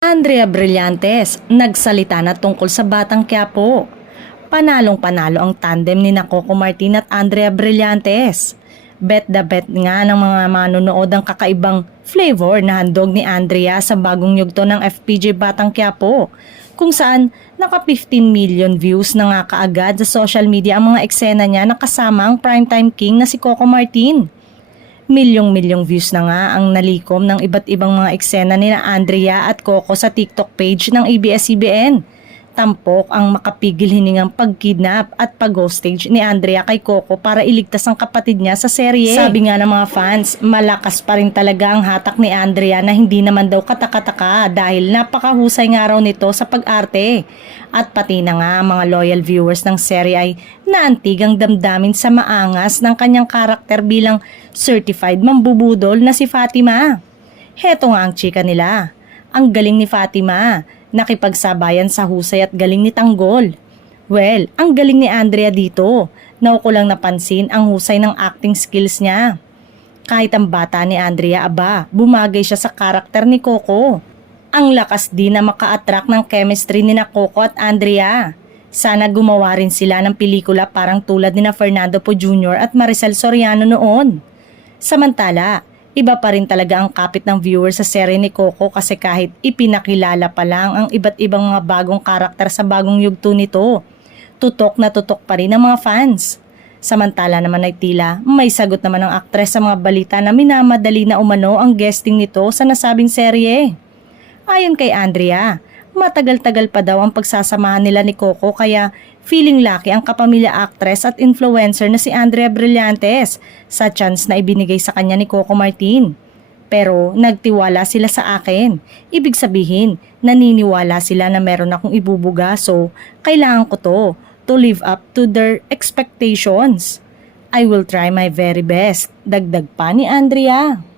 Andrea Brillantes nagsalita na tungkol sa Batang Quiapo. Panalong-panalo ang tandem ni Coco Martin at Andrea Brillantes. Bet the bet nga ng mga manonood ang kakaibang flavor na handog ni Andrea sa bagong yugto ng FPJ Batang Quiapo, kung saan naka 15 million views na nga kaagad sa social media ang mga eksena niya na kasama ang primetime king na si Coco Martin. Milyong-milyong views na nga ang nalikom ng iba't ibang mga eksena ni Andrea at Coco sa TikTok page ng ABS-CBN. Tampok ang makapigil hiningang pagkidnap at pag-hostage ni Andrea kay Coco para iligtas ang kapatid niya sa serye. Sabi nga ng mga fans, malakas pa rin talaga ang hatak ni Andrea na hindi naman daw katakataka dahil napakahusay nga raw nito sa pag-arte. At pati na nga mga loyal viewers ng serye ay naantig ang damdamin sa maangas ng kanyang karakter bilang certified mambubudol na si Fatima. Heto nga ang chika nila. Ang galing ni Fatima, nakipagsabayan sa husay at galing ni Tanggol. Well, ang galing ni Andrea dito, naukulang napansin ang husay ng acting skills niya. Kahit ang bata ni Andrea, bumagay siya sa karakter ni Coco. Ang lakas din na maka-attract ng chemistry ni Coco at Andrea. Sana gumawa rin sila ng pelikula parang tulad ni Fernando Poe Jr. at Maricel Soriano noon. Samantala, iba pa rin talaga ang kapit ng viewer sa serye ni Coco kasi kahit ipinakilala pa lang ang iba't ibang mga bagong karakter sa bagong yugto nito, tutok na tutok pa rin ang mga fans. Samantala naman ay tila may sagot naman ang aktres sa mga balita na minamadali na umano ang guesting nito sa nasabing serye. Ayon kay Andrea, matagal-tagal pa daw ang pagsasamahan nila ni Coco kaya feeling lucky ang kapamilya actress at influencer na si Andrea Brillantes sa chance na ibinigay sa kanya ni Coco Martin. Pero nagtiwala sila sa akin. Ibig sabihin, naniniwala sila na meron akong ibubuga so kailangan ko to live up to their expectations. I will try my very best. Dagdag pa ni Andrea.